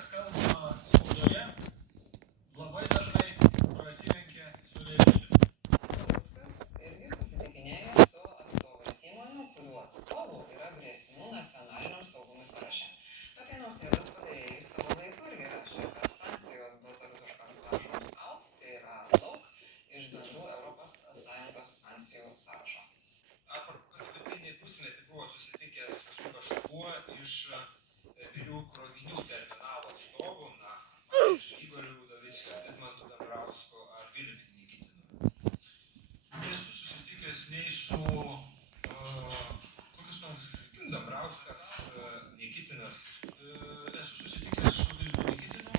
kas kalbama spaudoje, labai dažnai prasilenkia su realybe. Paluckas irgi susitikinėjo su atstovais įmonių, kurių atstovų yra grėsmių nacionaliniam saugumui sąraše. Tokie Nausėdos patarėjai savo laiku irgi rašė, kad sankcijos baltarusiškoms trąšoms out, tai yra lauk, iš bendrų ES sankcijų sąrašo. Ar per paskutinį pusmetį buvo susitikęs su kažkuo iš birių krovinių terminalo atstovų, su Igoriu Udovickiu, Vidmantu Dambrausku ar Viliumi Nikitinu? Nesu susitikęs nei su kokius nuomonės? Dambrauskas, Nikitinas. Esu susitikęs su Viliumi Nikitinu.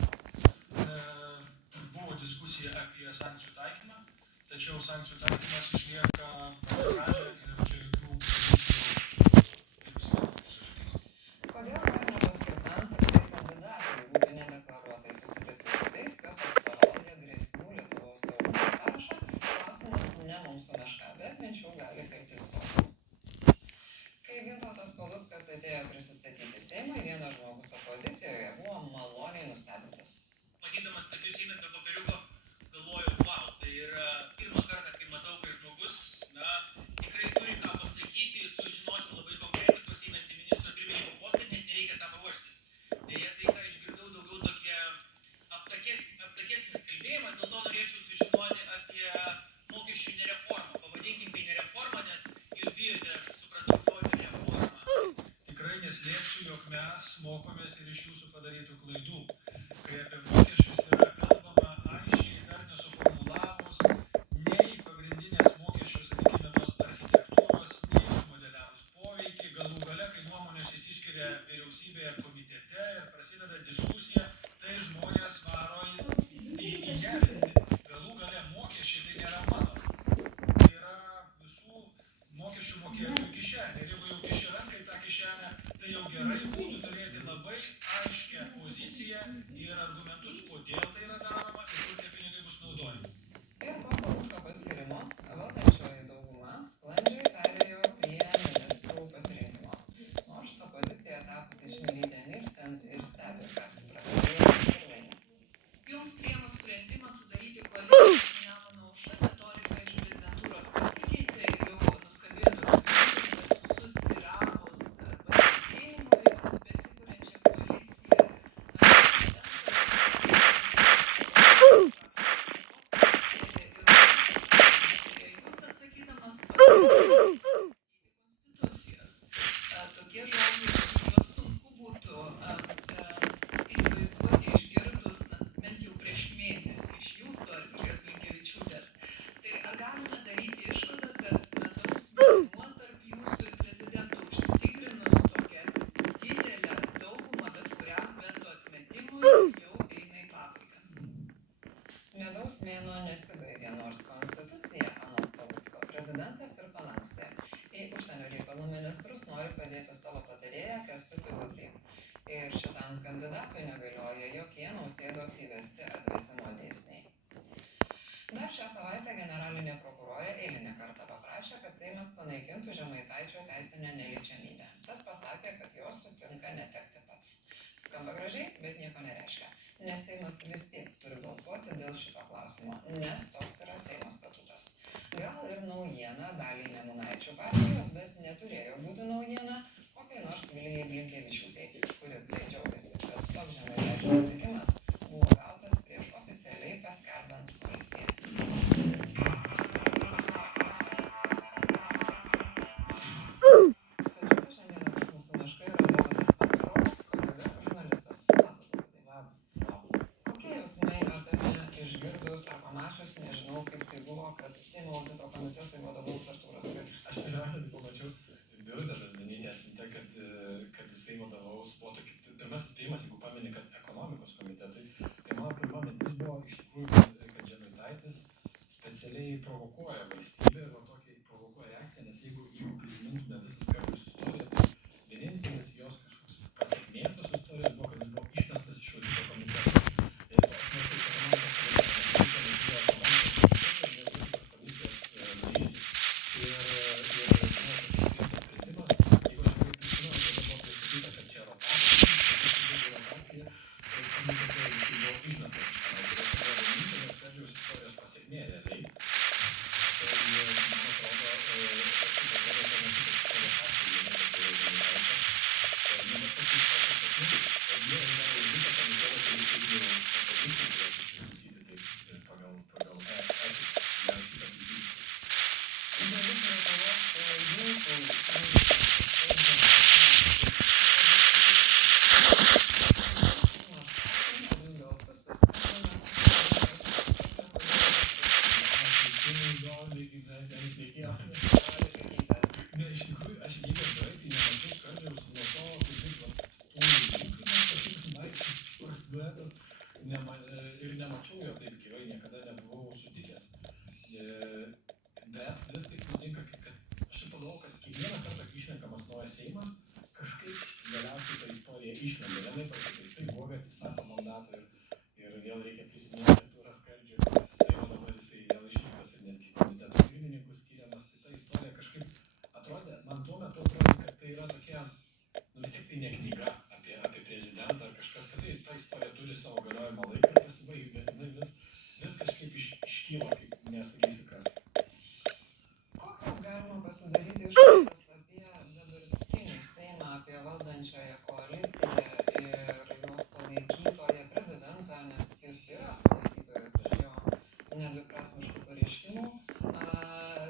Buvo diskusija apie sankcijų taikymą, tačiau sankcijų taikymas išlieka pradžia ir čia jokių Kodėl dar nepaskirtam tiksliai kandidatui būtų nedeklaruotai susitikti su tais, kas atstovauja grėsmių Lietuvos saugumo sąrašą? Klausimas ne mums su Meška, bet minčių gali kilti visokių. Kai Gintautas Paluckas atėjo prisistatyti Seimui, vienas žmogus opozicijoje buvo maloniai nustebintas. Matydamas, kad jūs einat be popieriuko, galvoju, wow, tai yra pirmą kartą, kai matau, kai žmogus, tikrai turi ką pasakyti, sužinosi labai konkretų, kas einant į ministro pirmininko postą, net nereikia tam ruoštis. Deja, tai, ką išgirdau, daugiau tokie aptakesnis kalbėjimas, dėl to norėčiau sužinoti apie mokesčių nereformą. Pavadinkim tai nereformą, nes jūs bijote, aš supratau žodį reformą. Tikrai neslėpsiu, jog mes mokomės ir iš jūsų padarytų klaidų. Kai apie mokesčius yra kalbama aiškiai, dar nesuformulavus nei pagrindinės mokesčių, sakykime, tos architektūros, nei sumodeliavus poveikį, galų gale, kai nuomonės išsiskiria vyriausybėje ir komitete ir prasideda diskusija, tai žmonės varo į neviltį. Galų gale mokesčiai tai nėra mano. Tai yra visų mokesčių mokėtojų kišenė. Ir jeigu jau kiši ranką į tą kišenę, tai jau gerai būtų turėti labai aiškią poziciją ir argumentus, kodėl tai yra daroma ir kur tie pinigai bus naudojami. Ir po Palucko paskyrimo valdančioji dauguma sklandžiai perėjo prie ministrų pasirinkimo. Nors opozicija tapusi Čmilytė Nilsen ir stebi, kas prasidėjo ir laimi. Jums priėmus sprendimą sudaryti koaliciją su Nemuno aušra, retorika iš prezidentūros pasikeitė, jau nuskambėjo tokios mintys, kad sustyravus pasitikėjimui, besikuriančią koaliciją, jūs atsakydamas konstitucijos. Tokie žodžiai, juos sunku būtų įsivaizduoti išgirdus, bent jau prieš mėnesį iš jūsų ar Vilijos Blinkevičiūtės. Tai ar galime daryti išvadą, kad medaus mėnuo tarp jūsų ir prezidento užsitikrinus tokią didelę daugumą bet kuriam veto atmetimui jau eina į pabaigą? Medaus mėnuo nesibaigė, nors konstitucija anot Palucko prezidentas ir palankstė. Į užsienio reikalų ministrus nori padėti savo patarėją Kęstutį Budrį. Ir šitam kandidatui negalioja jokie Nausėdos įvesti atvesimo dėsniai. Dar šią savaitę generalinė prokurorė eilinį kartą paprašė, kad Seimas panaikintų Žemaitaičio teisinę neliečiamybę. Tas pasakė, kad jos sutinka netekti pats. Skamba gražiai, bet nieko nereiškia. Nes Seimas vis tiek turi balsuoti dėl šito klausimo, nes toks yra Seimo statutas. Gal ir naujiena daliai Nemunaičių partijos, bet neturėjo būti naujiena kokiai nors Vilijai Blinkevičiūtei, kuri tai džiaugiasi, kad toks Žemaitaičio sutikimas buvo gautas prieš oficialiai paskelbant koaliciją. Svečiuose šiandien pas mūsų Meška yra Dovydas Pankarovas, kolega žurnalistas. Labas, Dovydai. Labas. Kokie jausmai apėmė išgirdus ar pamačius, nežinau kaip tai buvo, kad Seimo audito komitetui vadovaus Artūras Skardžius? Aš pirmiausia, tai pamačiau, Birutė Žaldinytė atsiuntė, kad jisai vadovaus, buvo pirmasis spėjimas, jeigu pameni, kad ekonomikos komitetui, tai mano pirma mintis buvo iš tikrųjų, kad Žemaitaitis specialiai provokuoja valstybę ir tokiai provokuoja reakciją, nes jeigu prisimintume visą Skardžiaus istoriją, tai vienintelis jos kažkoks pasekmėtos istorijos buvo, kad jis buvo išmestas iš audito komiteto. Ir toks jisai buvo išmestas iš tenai. Tai buvo vienintelė Skardžiaus istorijos pasekmė realiai. Tai, man atrodo, kažkaip atrodo, kad matytas istorijos atveju, kad tai yra Žemaitaičio. Bet pats istorijos pasekmė, o jie yra įvykę komiteto, kuris irgi opozicijai turėtų priklausyti taip pagal etiką, vyriausybės lygį. Dalis Lietuvos ginklų Ne, iš tikrųjų, aš jeigu atvirai, tai nemačiau Skardžiaus nuo to, kažkoks duetas, ir nemačiau jo taip gyvai, niekada nebuvau sutikęs. Bet vis taip nutinka, kad aš pagalvojau, kad kiekvieną kartą, kai išrenkamas naujas Seimas, kažkaip galiausiai ta istorija išlenda. Vienaip ar kitaip, tai Guoga atsisako mandato ir vėl reikia prisiminti Artūrą Skardžių. Tai va dabar jisai vėl išrinktas ir netgi komiteto pirmininkų skiriamas. Tai ta istorija kažkaip atrodė, man tuo metu atrodė, kad tai yra tokia, vis tiek tai ne knyga apie prezidentą ar kažkas, kad tai ta istorija turi savo galiojimo laiką ir pasibaigs, bet jinai vis kažkaip iškyla, kaip nesakysiu kas. Kokios galima pasidaryti išvadas apie dabartinį Seimą, apie valdančiąją koaliciją ir jos palaikytoją prezidentą, nes jis yra palaikytojas iš jo nedviprasmiškų pareiškimų,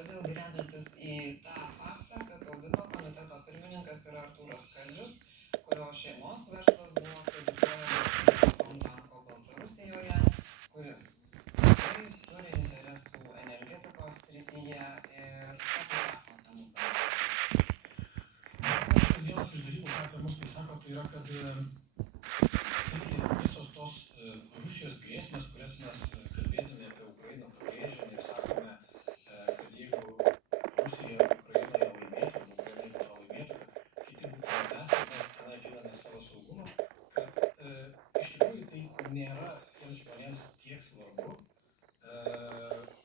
vėlgi remiantis į tą faktą, kad audito komiteto pirmininkas yra Artūras Skardžius, kurio šeimos verslas buvo kredituojamas Banko Baltarusijoje, kuris tikrai turi interesų energetikos srityje ir ką tai sako apie mus dabar. Vienas iš dalykų, ką apie mus tai sako, tai yra, kad visgi visos tos Rusijos grėsmės, kurias mes kalbėdami apie Ukrainą pabrėžiame ir sakome, kad jeigu Rusija Ukrainoje laimėtų, arba Ukraina to laimėtų, kad kiti būtų mes tenai giname savo saugumą, kad iš tikrųjų tai nėra tiems žmonėms tiek svarbu,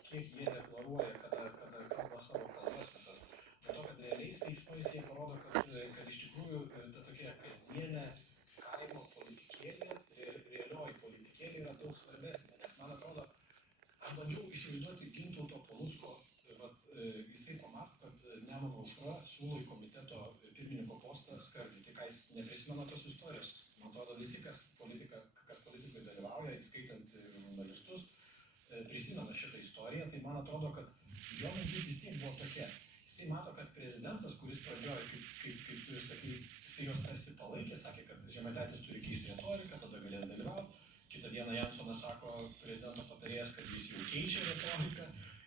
kiek jie deklaruoja, kada kalba savo kalbas visas. Dėl to, kad realiais veiksmais jie parodo, kad iš tikrųjų ta tokia kasdienė kaimo politikėlė, realioji politikėlė yra daug svarbesnė. Nes man atrodo, aš bandžiau įsivaizduoti Gintauto Palucko, jisai pamato, kad Nemuno aušra siūlo į komiteto pirmininko postą Skardį. Tai ką jis neprisimena tos istorijos. Man atrodo, visi, kas politikoje dalyvauja, įskaitant žurnalistus, prisimena šitą istoriją. Tai man atrodo, kad jo mintis vis tiek buvo tokia. Jisai mato, kad prezidentas, kuris pradžioje, kaip tu sakai, jisai jos tarsi palaikė, sakė, kad Žemaitaitis turi keisti retoriką, tada galės dalyvauti. Kitą dieną Jansonas sako prezidento patarėjas, kad jis jau keičia retoriką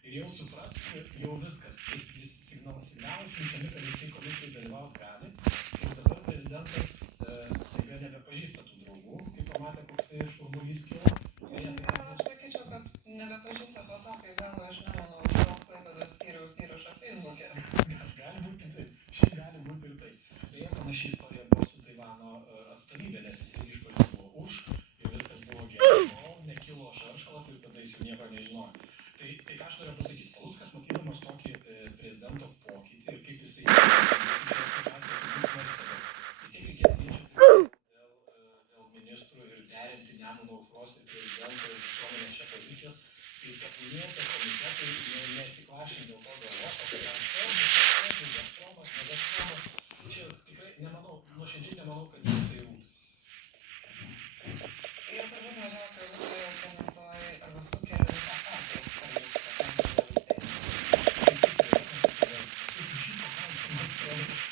ir jau supras, jau viskas. Jis signalai siunčiami, kad jisai komisijai dalyvauti gali. Ir dabar prezidentas staiga nebepažįsta tų draugų, kai pamatė, koksai šurmulys kilo. Aš sakyčiau, kad nebepažįsta po to, kai gavo iš Nemuno aušros Klaipėdos skyriaus įrašą Facebook'e. Gali būti ir taip. Šiaip gali būti ir taip. Beje, panaši istorija buvo su Taivano atstovybė, nes jis iš pradžių buvo už ir viskas buvo gerai, o nekilo šaršalas ir tada jis jau nieko nežinojo. Tai ką aš noriu pasakyti, Paluckas matydamas tokį prezidento pokytį ir kaip jisai vis tiek reikėtų ginčyti dėl ministrų ir derinti Nemuno aušros ir prezidento ir visuomenės šią poziciją, tai tebūnie tie komitetai nesiklašint dėl to galvos, o kad Gazpromas, ne Gazpromas. Čia tikrai nemanau, nuoširdžiai nemanau, kad jis tai rūpi. Ir turbūt mažiausiai rūpi komentuoja arba sukelia visą partijos koaliciją.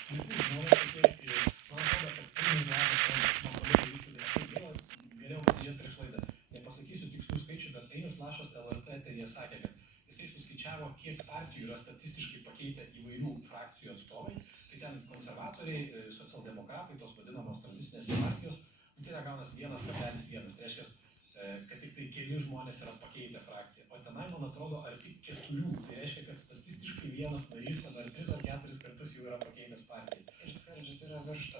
Visi žmonės tokie, man atrodo, kad man paliko įspūdį, aš geriau pasižiūrėti prieš laidą. Nepasakysiu tikslų skaičių, bet Ainius Lašas LRT eteryje sakė, kad jisai suskaičiavo, kiek partijų yra statistiškai pakeitę įvairių frakcijų atstovai. Tai ten konservatoriai, socialdemokratai, tos vadinamos tradicinės partijos, tai yra gaunas 1,1. Tai reiškia, kad tik tai keli žmonės yra pakeitę frakciją. O tenai, man atrodo, ar tik 4. Tai reiškia, kad statistiškai vienas narys ten ar 3 ar 4 kartus jau yra pakeitęs partiją. Ir Skardžius yra virš to.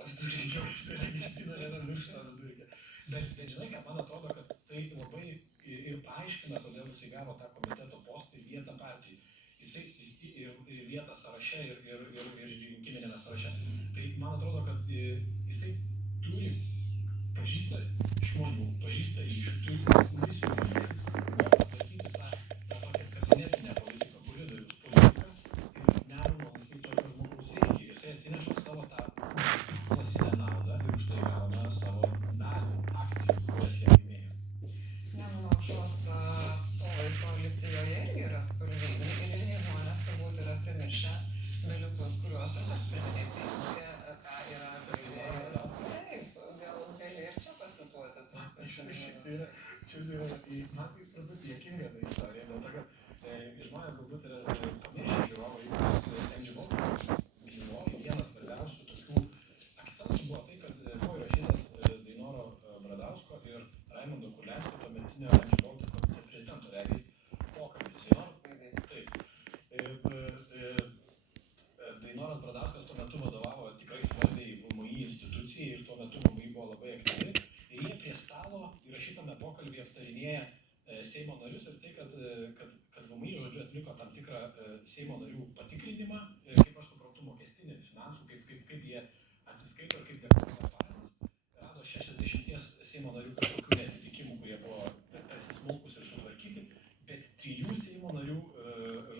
Kristina yra virš to vidurkio. Bet žinai, kad man atrodo, kad tai labai ir paaiškina, kodėl jisai gavo tą komiteto postą ir vietą partijai. Jisai ir vietą sąraše ir rinkiminėme sąraše. Tai man atrodo, kad jisai turi pažįsta žmonių, pažįsta ryšių, turi misijų ryšių, moka tvarkyti tą tokią kabinetinę politiką, koridorius politiką ir Nemuno aušrai tokio žmogaus reikia. Jisai atsineša savo tą klasinę naudą ir už tai gauna savo dalį akcijų, kurias jie laimėjo. Nemuno aušros atstovai koalicijoje irgi yra spalvingi ir vieni žmonės turbūt yra primiršę dalykus, kuriuos ir pats pirmininkai, ką yra kalbėjęs. Taip, gal gali ir čia pacituoti tuos pačius. Čia yra, man tai truputį juokinga ta istorija, dėl to, kad žmonės galbūt yra pamiršę žiūrovai, MG Baltic buvo vienas svarbiausių tokių akcentų buvo tai, kad buvo įrašytas Dainoro Bradausko ir Raimundo Kurlianskio tuometinio MG Baltic viceprezidento regis pokalbis. Dainoras Bradauskas tuo metu vadovavo tikrai svarbiai VMI institucijai ir tuo metu VMI buvo labai aktyvi. Ir jie prie stalo įrašytame pokalbyje aptarinėja Seimo narius ir tai, kad VMI, žodžiu, atliko tam tikrą Seimo narių patikrinimą, kaip aš suprantu, mokestinį, finansų, kaip jie atsiskaito ir kaip deklaruoja pajamas. Rado 60 Seimo narių kažkokių netitikimų, kurie buvo tarsi smulkus ir sutvarkyti, bet 3 Seimo narių,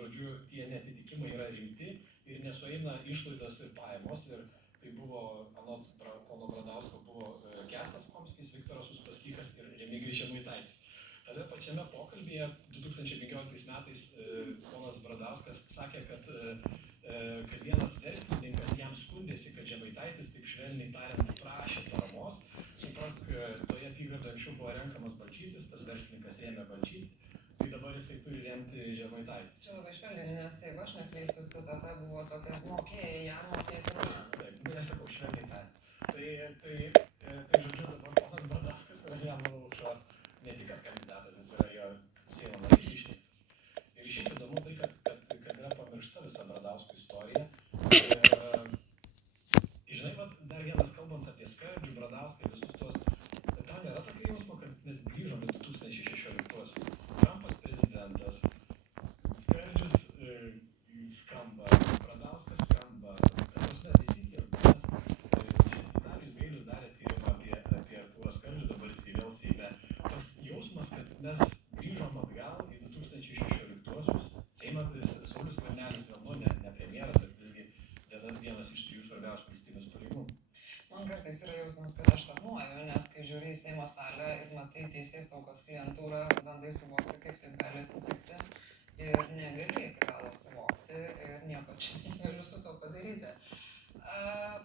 žodžiu, tie netitikimai yra rimti ir nesueina išlaidos ir pajamos. Ir tai buvo, anot pono Bradausko, buvo Kęstas Komskis, Viktoras Uspaskichas ir Remigijus Žemaitaitis. Tada pačiame pokalbyje 2015 metais ponas Bradauskas sakė, kad vienas verslininkas jam skundėsi, kad Žemaitaitis, taip švelniai tariant, prašė paramos. Suprask, toje apygardoje anksčiau buvo renkamas Balčytis, tas verslininkas rėmė Balčytį, tai dabar jisai turi remti Žemaitaitį. Čia labai švelniai, nes jeigu aš neklystu, citata buvo tokia, mokėjai jam, mokėti man. Taip, nesakau švelniai tariant. Tai žodžiu, dabar ponas Bradauskas yra Nemuno aušros ne tik kandidatas, jis yra jo Seimo narys išrinktas. Ir šiaip įdomu tai, kad yra pamiršta visa Bradausko istorija. Žinai, dar vienas kalbant apie Skardžių, Bradauską, visus tuos, tau nėra tokio jausmo, kad mes grįžom į 2016-uosius. Trumpas prezidentas, Skardžius skamba, Bradauskas skamba, visi tie žmonės. Vitalijus Gailius darė tyrimą apie Artūrą Skardžių, dabar jis vėl Seime. Toks jausmas, kad mes grįžom atgal į 2016-uosius. Seimas Saulius Skvernelis vėl, ne premjeras, bet visgi vienas iš 3 svarbiausių valstybės pareigūnų. Man kartais yra jausmas, kad aš sapnuoju, nes kai žiūri į Seimo salę ir matai teisėsaugos klientūrą, bandai suvokti, kaip taip gali atsitikti ir negali iki galo suvokti ir nieko čia negaliu su to padaryti.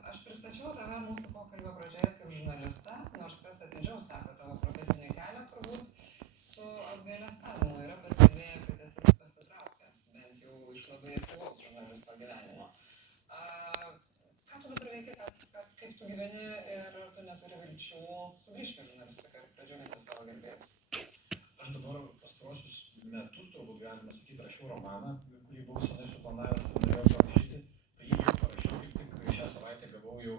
Aš pristačiau tave mūsų pokalbio pradžioje kaip žurnalistą, nors kas atidžiau seka tavo profesinį kelią, turbūt su apgailestavimu yra pastebėję, kad esi pasitraukęs, bent jau iš labai aktyvaus žurnalisto gyvenimo. Ką tu dabar veiki, kaip tu gyveni ir tu neturi vilčių sugrįžti į žurnalistiką ir pradžiuginti savo gerbėjus? Aš dabar pastaruosius metus, turbūt galima sakyti, rašiau romaną, kurį buvau senai suplanavęs ir norėjau parašyti. Tai jį jau parašiau, kaip tik šią savaitę gavau jau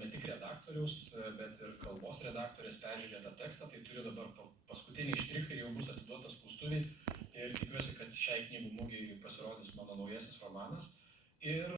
ne tik redaktoriaus, bet ir kalbos redaktorės peržiūrėtą tekstą. Tai turiu dabar paskutiniai štrichai, jau bus atiduotas spaustuviai ir tikiuosi, kad šiai knygų mugei pasirodys mano naujasis romanas. Ir